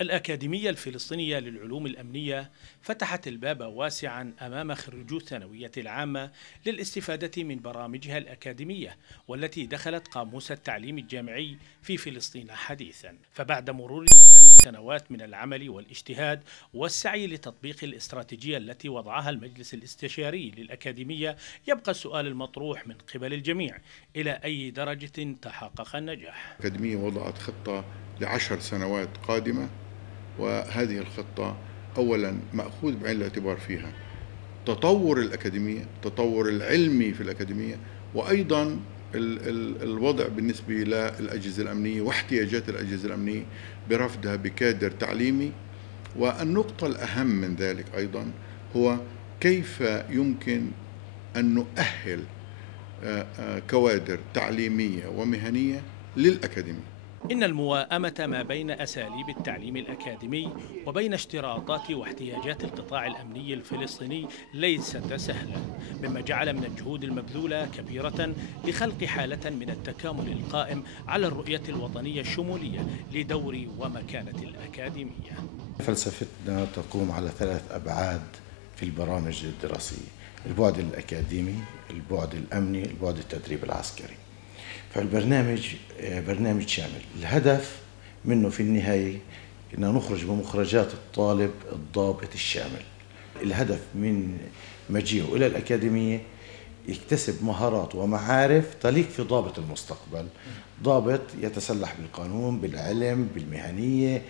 الأكاديمية الفلسطينية للعلوم الأمنية فتحت الباب واسعا أمام خريجو الثانوية العامة للاستفادة من برامجها الأكاديمية، والتي دخلت قاموس التعليم الجامعي في فلسطين حديثا. فبعد مرور 3 سنوات من العمل والاجتهاد والسعي لتطبيق الاستراتيجية التي وضعها المجلس الاستشاري للأكاديمية، يبقى السؤال المطروح من قبل الجميع: إلى أي درجة تحقق النجاح؟ الأكاديمية وضعت خطة ل10 سنوات قادمة، وهذه الخطة أولا مأخوذ بعين الاعتبار فيها تطور الأكاديمية، التطور العلمي في الأكاديمية، وأيضا الوضع بالنسبة للأجهزة الأمنية واحتياجات الأجهزة الأمنية برفدها بكادر تعليمي. والنقطة الأهم من ذلك أيضا هو كيف يمكن أن نؤهل كوادر تعليمية ومهنية للأكاديمية. إن المواءمة ما بين أساليب التعليم الأكاديمي وبين اشتراطات واحتياجات القطاع الأمني الفلسطيني ليست سهلة، مما جعل من الجهود المبذولة كبيرة لخلق حالة من التكامل القائم على الرؤية الوطنية الشمولية لدور ومكانة الأكاديمية. فلسفتنا تقوم على 3 أبعاد في البرامج الدراسية: البعد الأكاديمي، البعد الأمني، البعد التدريب العسكري. فالبرنامج برنامج شامل، الهدف منه في النهاية أن نخرج بمخرجات الطالب الضابط الشامل. الهدف من مجيئه إلى الأكاديمية يكتسب مهارات ومعارف تليق في ضابط المستقبل، ضابط يتسلح بالقانون، بالعلم، بالمهنية،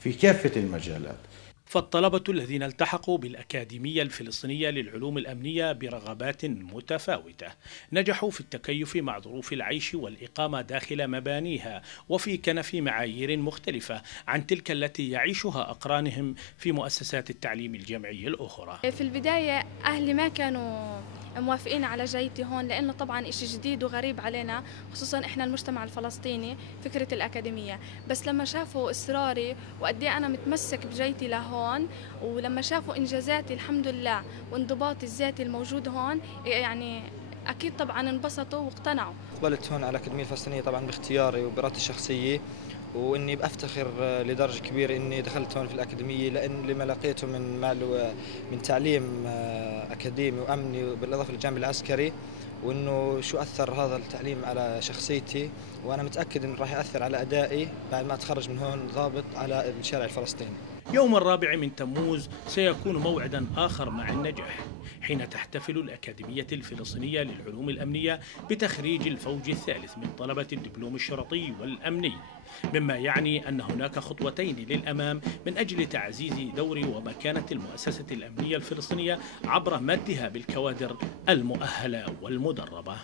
في كافة المجالات. فالطلبة الذين التحقوا بالأكاديمية الفلسطينية للعلوم الأمنية برغبات متفاوتة نجحوا في التكيف مع ظروف العيش والإقامة داخل مبانيها وفي كنف معايير مختلفة عن تلك التي يعيشها أقرانهم في مؤسسات التعليم الجامعي الأخرى. في البداية أهلي ما كانوا موافقين على جيتي هون، لأنه طبعا إشي جديد وغريب علينا، خصوصا إحنا المجتمع الفلسطيني، فكرة الأكاديمية. بس لما شافوا إصراري وقد إيه أنا متمسك بجيتي لهون، ولما شافوا إنجازاتي الحمد لله وانضباطي الذاتي الموجود هون، يعني أكيد طبعا انبسطوا واقتنعوا. قبلت هون على الأكاديمية الفلسطينية طبعا باختياري وبإرادتي الشخصية، واني بفتخر لدرجه كبيره اني دخلت هون في الاكاديميه، لان لما لقيته من تعليم اكاديمي وامني بالاضافه للجانب العسكري، وانه شو اثر هذا التعليم على شخصيتي، وانا متاكد انه راح ياثر على ادائي بعد ما اتخرج من هون ضابط على الشارع الفلسطيني. يوم 4 تموز سيكون موعدا آخر مع النجاح، حين تحتفل الأكاديمية الفلسطينية للعلوم الأمنية بتخريج الفوج الثالث من طلبة الدبلوم الشرطي والأمني، مما يعني أن هناك خطوتين للأمام من أجل تعزيز دور ومكانة المؤسسة الأمنية الفلسطينية عبر مدها بالكوادر المؤهلة والمدربة.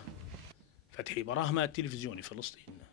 فتحي براهمة، تلفزيون فلسطين.